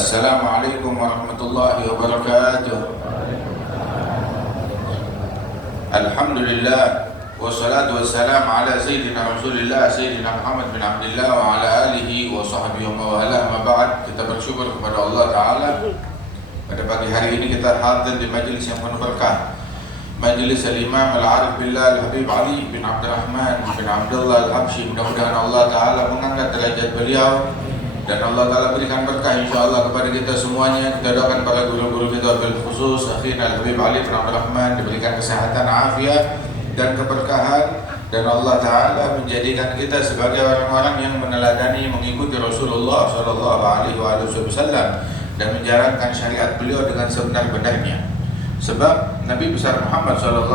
Assalamualaikum warahmatullahi wabarakatuh. Alhamdulillah wassalatu wassalamu ala sayyidina Rasulillah sayyidina Muhammad bin Abdullah wa ala alihi wa sahbihi wa wala. Ma ba'd. Kita bersyukur kepada Allah Ta'ala, pada pagi hari ini kita hadir di majlis yang penuh berkah, majlis Al-Imam Al-Arif Billah Al-Habib Ali bin Abdurrahman bin Abdullah Al-Habsyi. Mudah-mudahan Allah Ta'ala mengangkat derajat beliau dan Allah Ta'ala berikan berkah insyaAllah kepada kita semuanya. Kita doakan para guru-guru kita, bil khusus akhirnya Al-Habib Ali bin Abdurrahman, diberikan kesehatan, afiat dan keberkahan, dan Allah Ta'ala menjadikan kita sebagai orang-orang yang meneladani, mengikuti Rasulullah SAW dan menjalankan syariat beliau dengan sebenar-benarnya. Sebab Nabi besar Muhammad SAW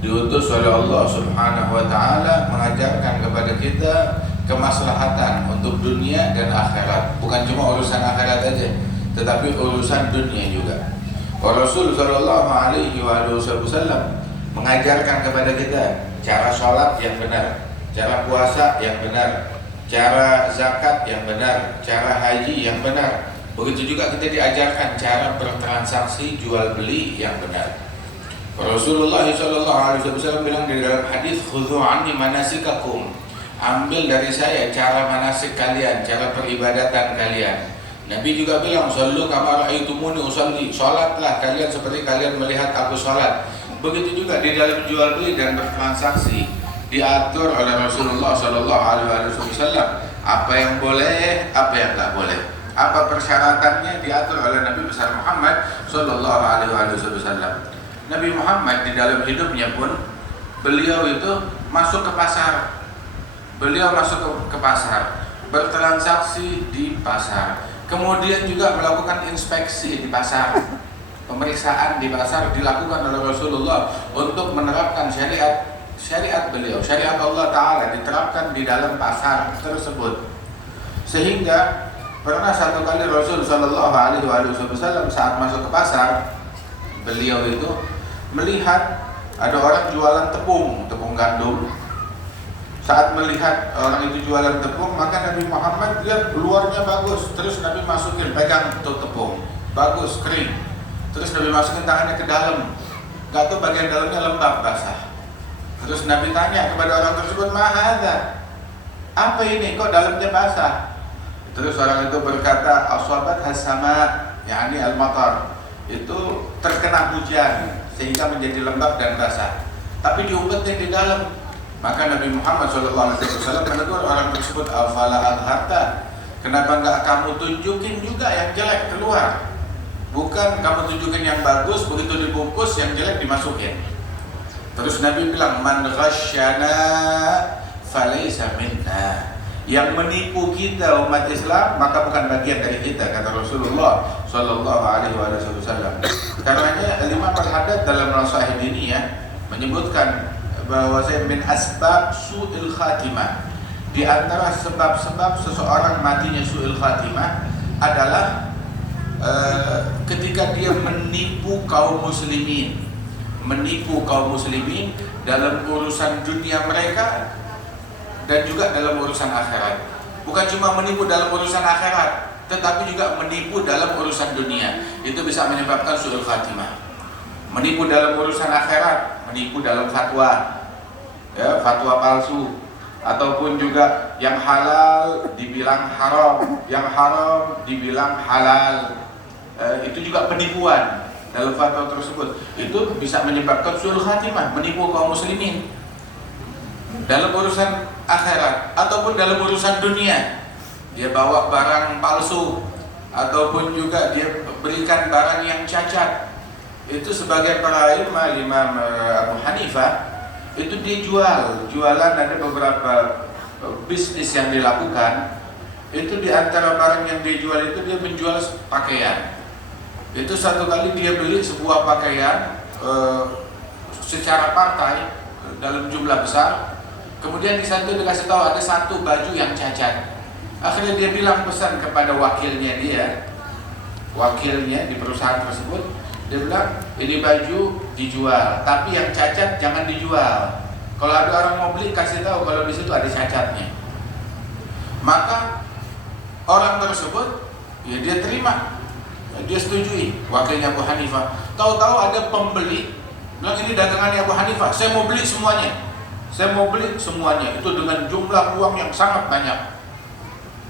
diutus oleh Allah Subhanahu wa Ta'ala mengajarkan kepada kita kemaslahatan untuk dunia dan akhirat. Bukan cuma urusan akhirat aja, tetapi urusan dunia juga. Rasul sallallahu alaihi wasallam mengajarkan kepada kita cara sholat yang benar, cara puasa yang benar, cara zakat yang benar, cara haji yang benar. Begitu juga kita diajarkan cara bertransaksi jual beli yang benar. Rasulullah sallallahu alaihi wasallam bilang di dalam hadis, "Khudhu anni manasikakum." Ambil dari saya cara manasik kalian, cara peribadatan kalian. Nabi juga bilang, "Shallu kama ra'aitumuni usalli." Salatlah kalian seperti kalian melihat aku salat. Begitu juga di dalam jual beli dan bertransaksi diatur oleh Rasulullah sallallahu alaihi wasallam apa yang boleh, apa yang tak boleh. Apa persyaratannya diatur oleh Nabi besar Muhammad sallallahu alaihi wasallam. Nabi Muhammad di dalam hidupnya pun beliau itu masuk ke pasar. Beliau masuk ke pasar, bertransaksi di pasar, kemudian juga melakukan inspeksi di pasar. Pemeriksaan di pasar dilakukan oleh Rasulullah untuk menerapkan syariat beliau, syariat Allah Ta'ala diterapkan di dalam pasar tersebut. Sehingga pernah satu kali Rasul Sallallahu Alaihi Wasallam saat masuk ke pasar, beliau itu melihat ada orang jualan tepung gandum. Saat melihat orang itu jualan tepung, maka Nabi Muhammad lihat luarnya bagus, terus Nabi masukin, pegang tuh tepung, bagus, kering. Terus Nabi masukin tangannya ke dalam, gak tahu bagian dalamnya lembab, basah. Terus Nabi tanya kepada orang tersebut, "Ma hadza?" Apa ini, kok dalamnya basah? Terus orang itu berkata, "Asabat hasama," yakni al-matar. Itu terkena hujan sehingga menjadi lembab dan basah. Tapi diumpetin di dalam. Maka Nabi Muhammad SAW menegur orang tersebut, "Afala adharta?" Kenapa enggak kamu tunjukin juga yang jelek keluar? Bukan kamu tunjukin yang bagus, begitu dibungkus yang jelek dimasukin. Terus Nabi bilang, "Man ghasyana falaysa minna." Yang menipu kita umat Islam maka bukan bagian dari kita, kata Rasulullah sallallahu alaihi wasallam. Karenanya Imam Al-Haddad dalam Nasaih Diniyah menyebutkan bahwa min asbab su'il khatimah, di antara sebab-sebab seseorang matinya su'il khatimah adalah ketika dia menipu kaum muslimin dalam urusan dunia mereka dan juga dalam urusan akhirat. Bukan cuma menipu dalam urusan akhirat, tetapi juga menipu dalam urusan dunia. Itu bisa menyebabkan su'il khatimah. Menipu dalam urusan akhirat, menipu dalam fatwa, ya, fatwa palsu, ataupun juga yang halal dibilang haram, yang haram dibilang halal. Itu juga penipuan dalam fatwa tersebut. Itu bisa menyebabkan su'il khatimah, menipu kaum muslimin dalam urusan akhirat ataupun dalam urusan dunia. Dia bawa barang palsu ataupun juga dia berikan barang yang cacat. Itu sebagai para imam Abu Hanifah, itu dia jualan ada beberapa bisnis yang dilakukan. Itu di antara barang yang dijual itu dia menjual pakaian. Itu satu kali dia beli sebuah pakaian secara partai dalam jumlah besar. Kemudian di situ dikasih tahu ada satu baju yang cacat. Akhirnya dia bilang pesan kepada wakilnya di perusahaan tersebut. Dia bilang, "Ini baju dijual, tapi yang cacat jangan dijual. Kalau ada orang mau beli kasih tahu kalau di situ ada cacatnya." Maka Orang tersebut, ya dia terima, dia setujui. Wakilnya Abu Hanifah. Tahu-tahu ada pembeli bilang, ini dagangannya Abu Hanifah, saya mau beli semuanya. Saya mau beli semuanya, itu dengan jumlah uang yang sangat banyak.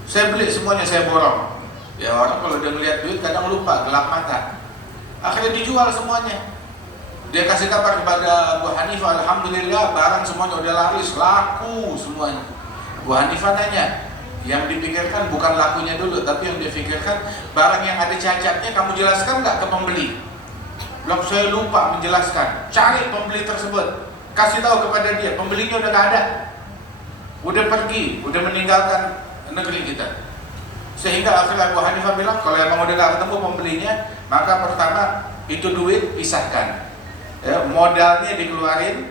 Saya beli semuanya, saya borong. Ya orang kalau dia melihat duit kadang lupa, gelap mata. Akhirnya dijual semuanya. Dia kasih kabar kepada Abu Hanifah, alhamdulillah barang semuanya udah laris, laku semuanya. Abu Hanifah tanya, yang dipikirkan bukan lakunya dulu, tapi yang dipikirkan barang yang ada cacatnya kamu jelaskan nggak ke pembeli? Belum, saya lupa menjelaskan. Cari pembeli tersebut, kasih tahu kepada dia, pembelinya udah nggak ada, udah pergi, udah meninggalkan negeri kita. Sehingga akhirnya Abu Hanifah bilang, kalau emang udah gak ketemu pembelinya, maka pertama itu duit pisahkan, ya, modalnya dikeluarin,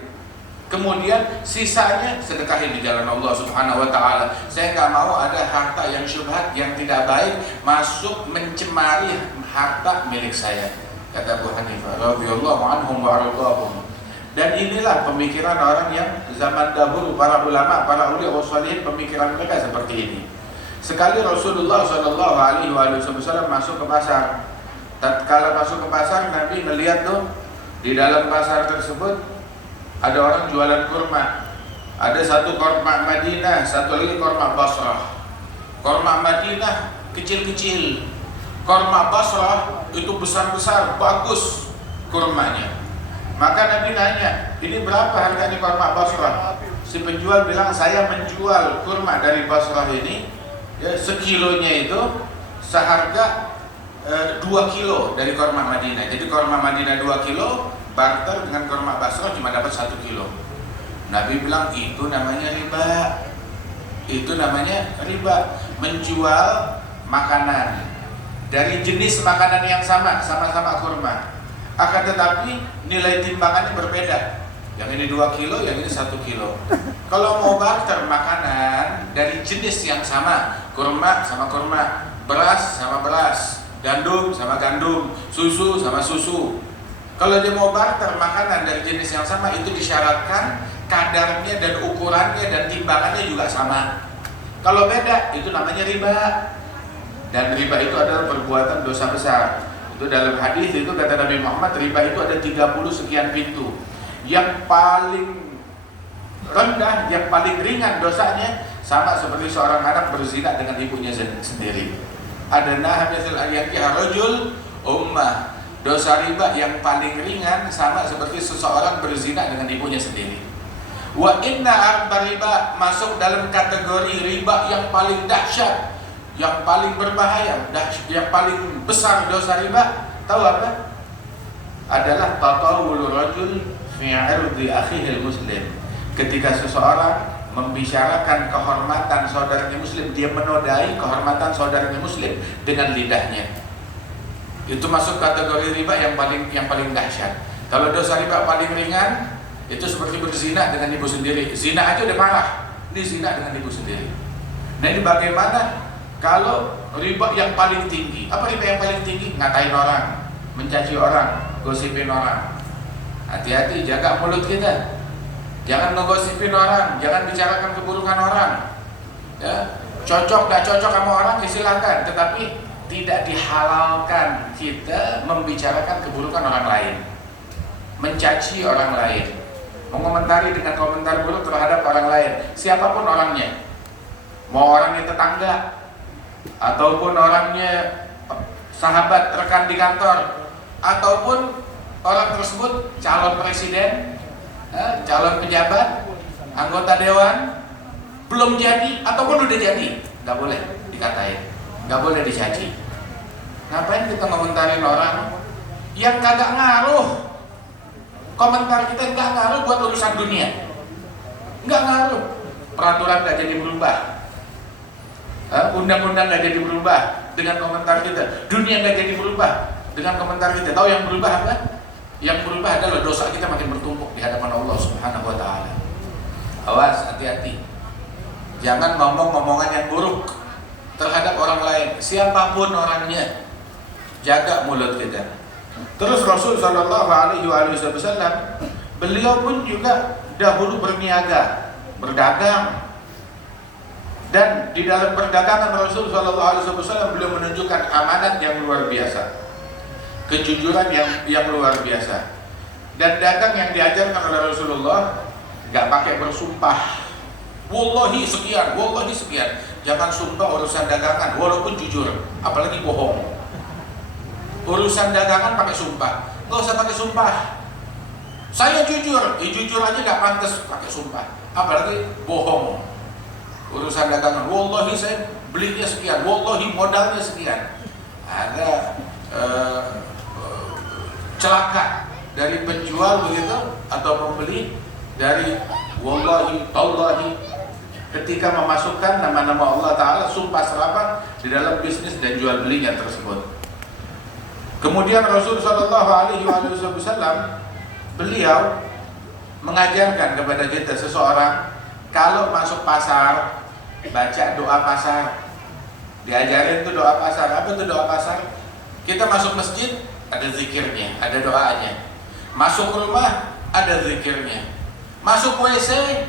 kemudian sisanya sedekahin di jalan Allah Subhanahu wa Ta'ala. Saya nggak mau ada harta yang syubhat, yang tidak baik masuk mencemari harta milik saya, kata Abu Hanifah radhiyallahu anhum wa radhiyallahu. Dan inilah pemikiran orang yang zaman dahulu, para ulama, para ulil wasalin, pemikiran mereka seperti ini. Sekali Rasulullah SAW masuk ke pasar. Tatkala masuk ke pasar, Nabi melihat tuh di dalam pasar tersebut ada orang jualan kurma. Ada satu kurma Madinah, satu lagi kurma Basrah. Kurma Madinah kecil-kecil, kurma Basrah itu besar-besar, bagus kurmanya. Maka Nabi nanya, ini berapa harganya kurma Basrah? Si penjual bilang, saya menjual kurma dari Basrah ini, ya, sekilonya itu seharga 2 kilo dari kurma Madinah. Jadi kurma Madinah 2 kilo, barter dengan kurma Basrah cuma dapat 1 kilo. Nabi bilang, itu namanya riba. Itu namanya riba. Menjual makanan dari jenis makanan yang sama-sama kurma, akan tetapi nilai timbangannya berbeda. Yang ini 2 kilo, yang ini 1 kilo. Kalau mau barter makanan dari jenis yang sama, kurma sama kurma, beras sama beras, gandum sama gandum, susu sama susu. Kalau dia mau barter makanan dari jenis yang sama, itu disyaratkan kadarnya dan ukurannya dan timbangannya juga sama. Kalau beda, itu namanya riba. Dan riba itu adalah perbuatan dosa besar. Itu dalam hadis itu kata Nabi Muhammad, riba itu ada 30 sekian pintu. Yang paling rendah, yang paling ringan dosanya sama seperti seorang anak berzina dengan ibunya sendiri. Ada nahabisul ayyakiha rajul ummah. Dosa riba yang paling ringan sama seperti seseorang berzina dengan ibunya sendiri. Wa inna arba riba, masuk dalam kategori riba yang paling dahsyat, yang paling berbahaya, yang paling besar dosa riba. Tahu apa? Adalah tatawul rajul fi 'irdi akhihi muslim. Ketika seseorang membicarakan kehormatan saudaranya muslim, dia menodai kehormatan saudaranya muslim dengan lidahnya. Itu masuk kategori riba yang paling dahsyat. Kalau dosa riba paling ringan, itu seperti berzina dengan ibu sendiri. Zina aja udah parah, ini zina dengan ibu sendiri. Nah, ini bagaimana kalau riba yang paling tinggi? Apa riba yang paling tinggi? Ngatain orang, mencaci orang, gosipin orang. Hati-hati, jaga mulut kita. Jangan ngegosipin orang, jangan bicarakan keburukan orang. Ya, cocok gak cocok sama orang ya silakan, tetapi tidak dihalalkan kita membicarakan keburukan orang lain, mencaci orang lain, mengomentari dengan komentar buruk terhadap orang lain, siapapun orangnya, mau orangnya tetangga, ataupun orangnya sahabat rekan di kantor, ataupun orang tersebut calon presiden, calon pejabat, anggota dewan, belum jadi ataupun udah jadi, nggak boleh dikatain, nggak boleh dicaci. Ngapain kita ngomentarin orang yang kagak ngaruh? Komentar kita nggak ngaruh buat urusan dunia, nggak ngaruh. Peraturan nggak jadi berubah, undang-undang nggak jadi berubah dengan komentar kita, dunia nggak jadi berubah dengan komentar kita. Tahu yang berubah apa? Yang berubah adalah dosa kita makin bertumpuk di hadapan Allah Subhanahu wa Ta'ala. Awas, hati-hati, jangan ngomong-ngomongan yang buruk terhadap orang lain, siapapun orangnya. Jaga mulut kita. Terus Rasul Shallallahu Alaihi Wasallam, beliau pun juga dahulu berniaga, berdagang. Dan di dalam perdagangan Rasul SAW beliau menunjukkan amanat yang luar biasa, kejujuran yang luar biasa. Dan dagang yang diajarkan oleh Rasulullah nggak pakai bersumpah, wallahi sekian, wallahi sekian. Jangan sumpah urusan dagangan walaupun jujur, apalagi bohong. Urusan dagangan pakai sumpah, nggak usah pakai sumpah. Saya jujur, jujur aja nggak pantas pakai sumpah, apalagi bohong. Urusan dagangan, wallahi saya belinya sekian, wallahi modalnya sekian. Ada celaka dari penjual begitu atau pembeli dari wallahi tallahi ketika memasukkan nama-nama Allah Ta'ala, sumpah serapah di dalam bisnis dan jual belinya tersebut. Kemudian Rasulullah SAW beliau mengajarkan kepada kita, seseorang kalau masuk pasar baca doa pasar. Diajarin tuh doa pasar. Apa tuh doa pasar? Kita masuk masjid ada zikirnya, ada doanya. Masuk rumah ada zikirnya. Masuk WC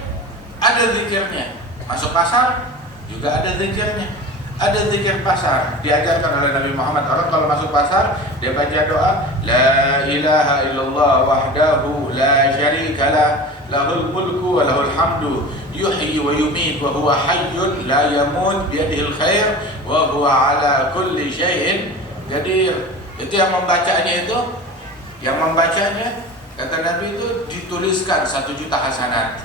ada zikirnya. Masuk pasar juga ada zikirnya. Ada zikir pasar. Diajarkan oleh Nabi Muhammad, orang kalau masuk pasar dia baca doa la ilaha illallah wahdahu la syarikalah lahul mulku wa lahul hamdu yuhyi wa yumit wa huwa hayyun la yamut biyadihil khair wa huwa ala kulli syai'in qadir. Itu yang membacanya kata Nabi itu dituliskan 1 juta hasanat,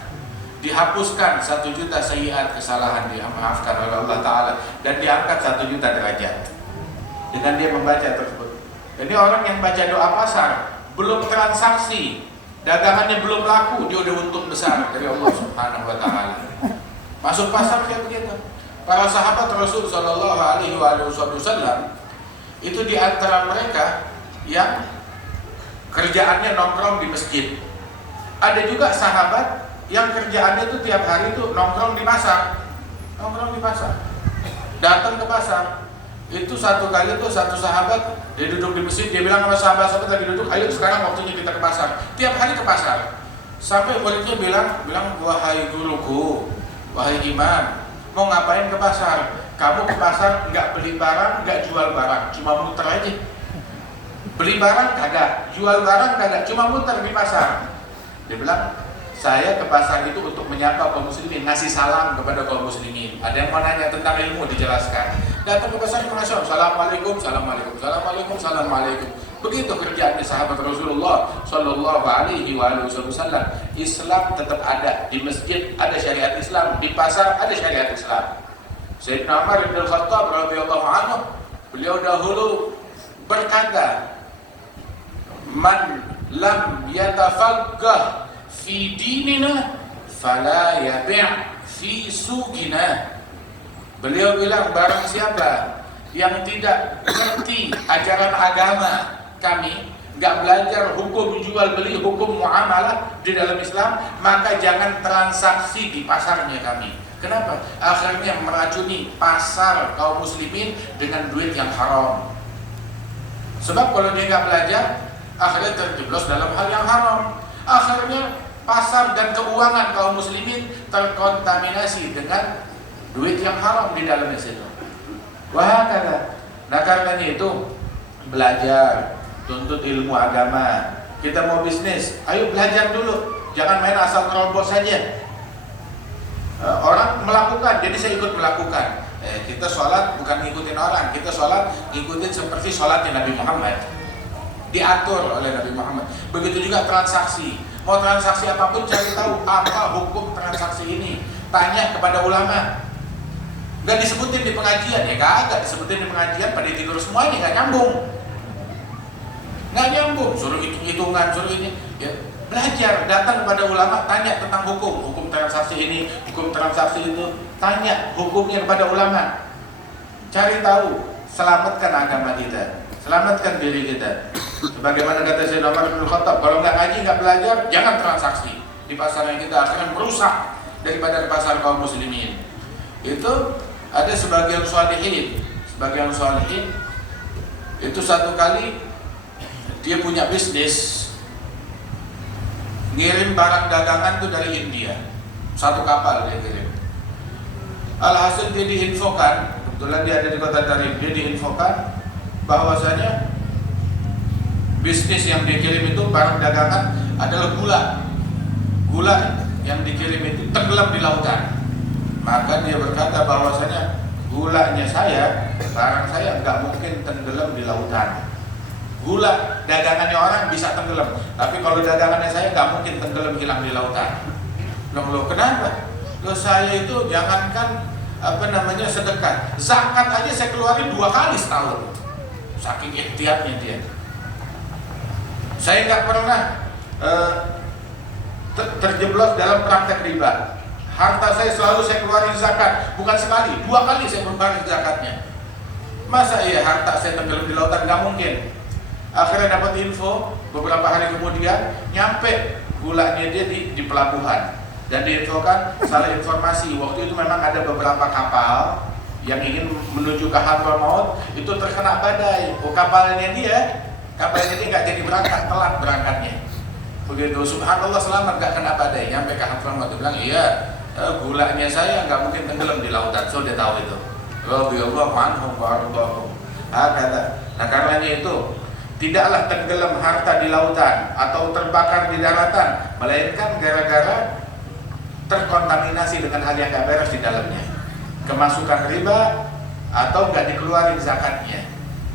dihapuskan 1 juta sayiat kesalahan, dimaafkan oleh Allah Ta'ala, dan diangkat 1 juta derajat dengan dia membaca tersebut. Jadi orang yang baca doa pasar belum transaksi, dagangannya belum laku, dia udah untung besar dari Allah Subhanahu wa Ta'ala. Masuk pasar kayak begitu. Para sahabat Rasul sallallahu alaihi wasallam itu di antara mereka yang kerjaannya nongkrong di masjid. Ada juga sahabat yang kerjaannya itu tiap hari itu nongkrong di pasar. Datang ke pasar. Itu satu kali tuh satu sahabat dia duduk di masjid, dia bilang sama sahabat-sahabat lagi duduk, ayo sekarang waktunya kita ke pasar. Tiap hari ke pasar. Sampai muridnya bilang, wahai guruku, wahai imam, mau ngapain ke pasar? Kamu ke pasar nggak beli barang, nggak jual barang, cuma muter aja. Beli barang kagak, jual barang kagak, cuma muter di pasar. Dia bilang, saya ke pasar itu untuk menyapa kaum muslimin, ngasih salam kepada kaum muslimin. Ada yang mau nanya tentang ilmu, dijelaskan. Datang ke pasar, assalamualaikum, assalamualaikum, assalamualaikum, assalamualaikum. Begitu kerjaan sahabat Rasulullah sallallahu alaihi wasallam. Islam tetap ada di masjid, ada syariat Islam, di pasar ada syariat Islam. Sayyidina Umar bin Khattab radhiyallahu anhu, beliau dahulu berkata, man lam yatafaqqah fi dinina fala yabi' fi suqina. Beliau bilang, barang siapa yang tidak mengerti ajaran agama kami, nggak belajar hukum jual beli, hukum muamalah di dalam Islam, maka jangan transaksi di pasarnya kami. Kenapa? Akhirnya meracuni pasar kaum muslimin dengan duit yang haram. Sebab kalau dia nggak belajar, akhirnya terjeblos dalam hal yang haram. Akhirnya pasar dan keuangan kaum muslimin terkontaminasi dengan duit yang haram di dalamnya situ. Wah, kata. Nah, karena itu belajar, tuntut ilmu agama. Kita mau bisnis, ayo belajar dulu. Jangan main asal terobos saja. Orang melakukan, jadi saya ikut melakukan. Kita sholat bukan ngikutin orang, kita sholat ngikutin seperti sholatnya Nabi Muhammad. Diatur oleh Nabi Muhammad. Begitu juga transaksi. Mau transaksi apapun cari tahu apa hukum transaksi ini. Tanya kepada ulama. Gak disebutin di pengajian, ya kagak disebutin di pengajian, pada tidur semuanya, gak nyambung. Suruh hitung-hitungan, suruh ini. Ya, belajar, datang kepada ulama, tanya tentang hukum transaksi ini, hukum transaksi itu, tanya hukumnya kepada ulama. Cari tahu, selamatkan agama kita, selamatkan diri kita. Sebagaimana kata Sayyidina Umar bin Khattab, kalau nggak ngaji, nggak belajar, jangan transaksi di pasar yang kita akan merusak daripada pasar kaum muslimin. Itu ada sebagian salihin itu satu kali dia punya bisnis ngirim barang dagangan tuh dari India, satu kapal dia kirim. Alhasil dia diinfokan, kebetulan dia ada di kota Tarim, dia diinfokan bahwasanya bisnis yang dia kirim itu barang dagangan adalah gula yang dikirim itu tenggelam di lautan. Maka dia berkata bahwasanya gulanya saya, barang saya nggak mungkin tenggelam di lautan. Gula dagangannya orang bisa tenggelam, tapi kalau dagangannya saya nggak mungkin tenggelam hilang di lautan. Loh kenapa? Loh saya itu jangankan sedekah, zakat aja saya keluarin 2 kali setahun, saking ikhtiarnya dia. Saya nggak pernah terjeblos dalam praktek riba. Harta saya selalu saya keluarin zakat, bukan sekali, 2 kali saya keluarin zakatnya. Masa iya harta saya tenggelam di lautan? Nggak mungkin. Akhirnya dapat info beberapa hari kemudian, nyampe gulanya dia di pelabuhan. Dan diinfokan salah informasi. Waktu itu memang ada beberapa kapal yang ingin menuju ke Hadramaut, itu terkena badai. Kapalnya dia nggak jadi berangkat, telat berangkatnya. Begitu, subhanallah selamat nggak kena badai, nyampe ke Hadramaut. Dia bilang iya, gulanya saya nggak mungkin tenggelam di lautan. So dia tahu itu. Radhiyallahu anhum wa ardhahum. Nah karenanya itu tidaklah tenggelam harta di lautan atau terbakar di daratan, melainkan gara-gara terkontaminasi dengan hal yang gak beres di dalamnya, kemasukan riba atau gak dikeluarin zakatnya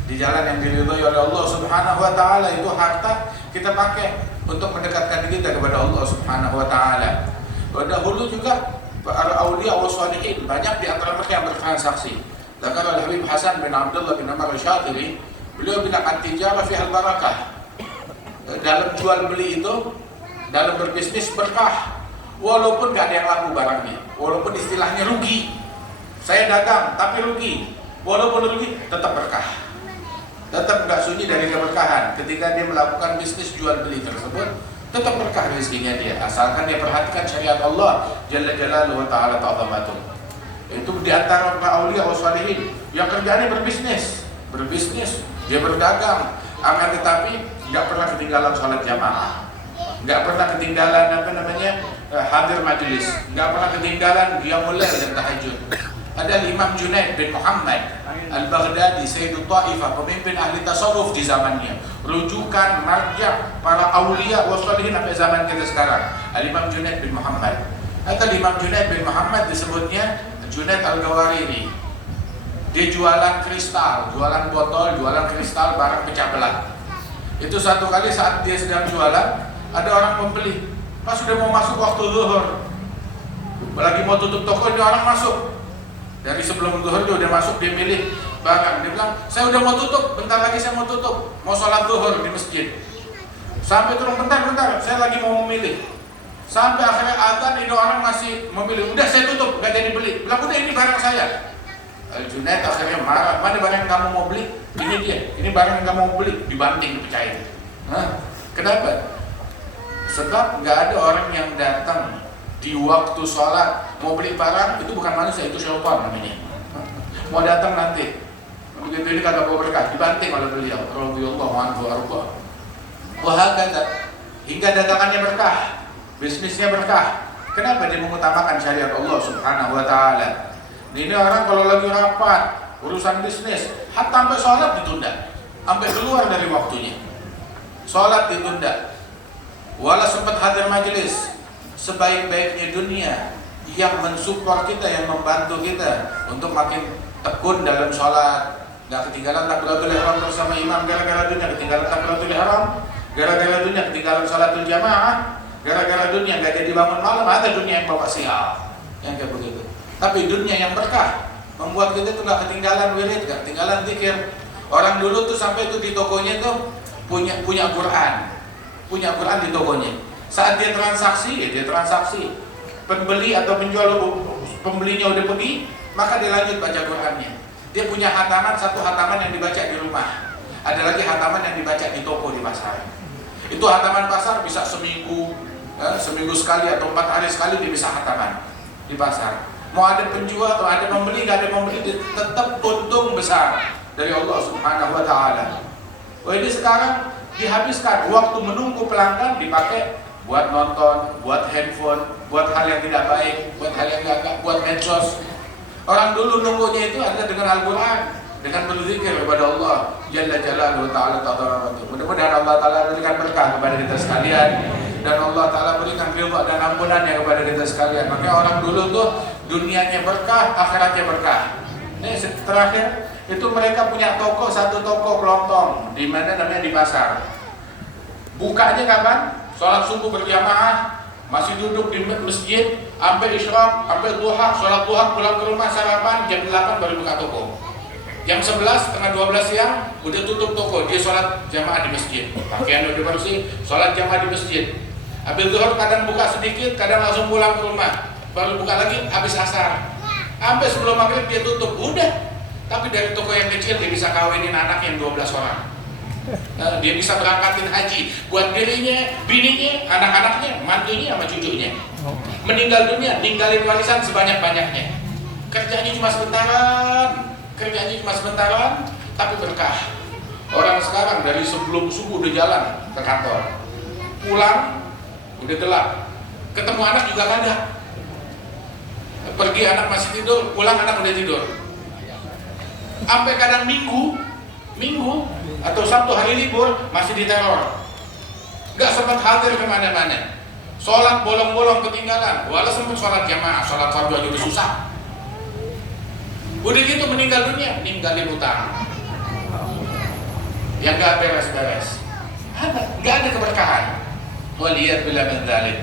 di jalan yang diridhoi oleh Allah Subhanahu wa taala. Itu harta kita pakai untuk mendekatkan kita kepada Allah Subhanahu wa taala. Dahulu juga para aulia wa shalihin banyak di antara mereka yang bertransaksi. Zakar al-Habib Hasan bin Abdullah bin Amr al-Syatiri, beliau bilang at-tijarah fiha al-barakah. Dalam jual beli itu, dalam berbisnis berkah. Walaupun gak ada yang laku barangnya, walaupun istilahnya rugi, saya dagang tapi rugi, walaupun rugi tetap berkah, tetap gak sunyi dari keberkahan. Ketika dia melakukan bisnis jual beli tersebut, tetap berkah rezekinya dia, asalkan dia perhatikan syariat Allah Jalla Jalaluhu wa ta'ala ta'zamatuh. Itu diantara para aulia wa shalihin yang kerjanya berbisnis, dia berdagang, akan tetapi gak pernah ketinggalan sholat jamaah, nggak pernah ketinggalan hadir majelis, nggak pernah ketinggalan qiyamul lail dan tahajud. Ada Imam Junaid bin Muhammad Al-Baghdadi, Sayyidut Ta'ifah, pemimpin ahli tasawuf di zamannya, rujukan marja para aulia wa shalihin sampai zaman kita sekarang, Al-Imam Junaid bin Muhammad. Atau Imam Junaid bin Muhammad disebutnya Junaid Al-Gawariri. Dia jualan kristal, jualan botol, jualan kristal, barang pecah belah. Itu satu kali saat dia sedang jualan, ada orang pembeli, pas sudah mau masuk waktu zuhur, lagi mau tutup toko, ini orang masuk. Dari sebelum zuhur dia udah masuk, dia milih barang. Dia bilang, saya udah mau tutup, bentar lagi saya mau tutup, mau sholat zuhur di masjid. Sampai turun, bentar, saya lagi mau memilih. Sampai akhirnya adzan, ini orang masih memilih. Udah saya tutup, gak jadi beli. Bilang, udah ini barang saya. Junaid akhirnya marah, mana barang yang kamu mau beli? Ini dia, ini barang yang kamu mau beli. Dibanting, dipecahin. Kenapa? Sebab nggak ada orang yang datang di waktu sholat mau beli barang, itu bukan manusia, itu syaitan namanya. Mau datang nanti, begitu ini kagak bawa berkah, dibanting oleh beliau. Radhiyallahu anhu arba. Wahakata, hingga dagangannya berkah, bisnisnya berkah. Kenapa dia mengutamakan syariat Allah Subhanahu wa taala? Ini orang kalau lagi rapat urusan bisnis, hatta sampai sholat ditunda, sampai keluar dari waktunya, sholat ditunda. Walau sempat hadir majelis, sebaik-baiknya dunia yang mensupport kita, yang membantu kita untuk makin tekun dalam sholat, nggak ketinggalan takbiratul ihram bersama imam gara-gara dunia, ketinggalan takbiratul ihram gara-gara dunia, ketinggalan sholatul jamaah gara-gara dunia, nggak jadi bangun malam, ada dunia yang bawa sial, yang kayak begitu. Tapi dunia yang berkah membuat kita tuh nggak ketinggalan wirid, nggak ketinggalan zikir. Orang dulu tuh sampai tuh di tokonya tuh punya Quran di tokonya. Saat dia transaksi, pembeli atau penjual, pembelinya udah pergi, maka dia lanjut baca Qurannya. Dia punya hataman, satu hataman yang dibaca di rumah, ada lagi hataman yang dibaca di toko, di pasar. Itu hataman pasar bisa seminggu sekali atau 4 hari sekali dia bisa hataman di pasar. Mau ada penjual atau ada pembeli, nggak ada pembeli, tetap untung besar dari Allah Subhanahu wa taala. Ini sekarang dihabiskan waktu menunggu pelanggan dipakai buat nonton, buat handphone, buat hal yang tidak baik, buat hal yang enggak, buat medsos. Orang dulu nunggunya itu adalah dengan Al-Quran, dengan berzikir kepada Allah Jalla Jalaluhu Ta'ala Tadaratu. Mudah-mudahan Allah Ta'ala berikan berkah kepada kita sekalian, dan Allah Ta'ala berikan ridha dan ampunannya kepada kita sekalian. Makanya orang dulu tuh dunianya berkah, akhiratnya berkah. Ini terakhir itu mereka punya toko, satu toko kelontong di mana namanya di pasar. Bukanya kapan? Sholat subuh berjamaah, masih duduk di masjid sampai isyraq, sampai duha, sholat duha, pulang ke rumah sarapan, jam 8 baru buka toko. Jam 11, setengah 12 siang udah tutup toko, dia sholat jamaah di masjid, pakaian udah bersih, sholat jamaah di masjid. Habis zuhur kadang buka sedikit, kadang langsung pulang ke rumah, baru buka lagi habis asar. Sampai sebelum maghrib dia tutup, udah. Tapi dari toko yang kecil dia bisa kawinin anak yang 12 orang. Dia bisa berangkatin haji buat dirinya, bininya, anak-anaknya, mantunya sama cucunya. Meninggal dunia, ninggalin warisan sebanyak-banyaknya. Kerjanya cuma sebentaran, tapi berkah. Orang sekarang dari sebelum subuh udah jalan ke kantor, pulang udah gelap, ketemu anak juga kagak. Pergi anak masih tidur, pulang anak udah tidur. Sampai kadang minggu atau Sabtu hari libur masih diteror, nggak sempat hadir kemana-mana. Sholat bolong-bolong ketinggalan, walau sempat sholat jamaah, sholat fardu aja udah susah. Udah gitu meninggal dunia, ninggalin utang yang nggak beres-beres, nggak ada keberkahan. Waliyad billah min dzalik.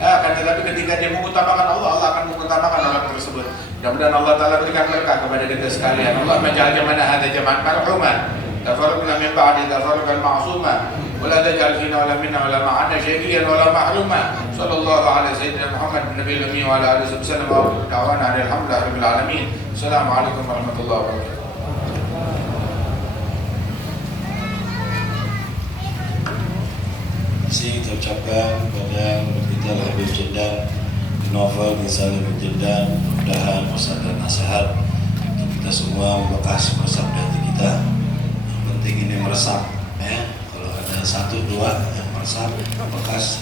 Akan tetapi ketika dia mengutamakan Allah, Allah akan mengutamakan orang tersebut. Mudah-mudahan Allah Ta'ala berikan berkah kepada kita sekalian. Allah menja'al jamana hadha jama'an marhuman, tafarruqna min ba'di tafarruqan ma'suma, wa la taj'al fina wa la minna wa la ma'ana syaqiyan wa la mahruma. Sallallahu alaihi sayyidina Muhammad nabiyil ummi wa ala alihi wasallam wa da'wana alhamdulillahi rabbil alamin. Assalamualaikum warahmatullahi wabarakatuh. Masih kita ucapkan kepada kita Habib Jeddah novel Rizal Habib Jeddah, mudah-mudahan pesan dan nasihat untuk kita semua membekas meresap di hati kita. Yang penting ini meresap, ya. Kalau ada 1, 2 yang meresap bekas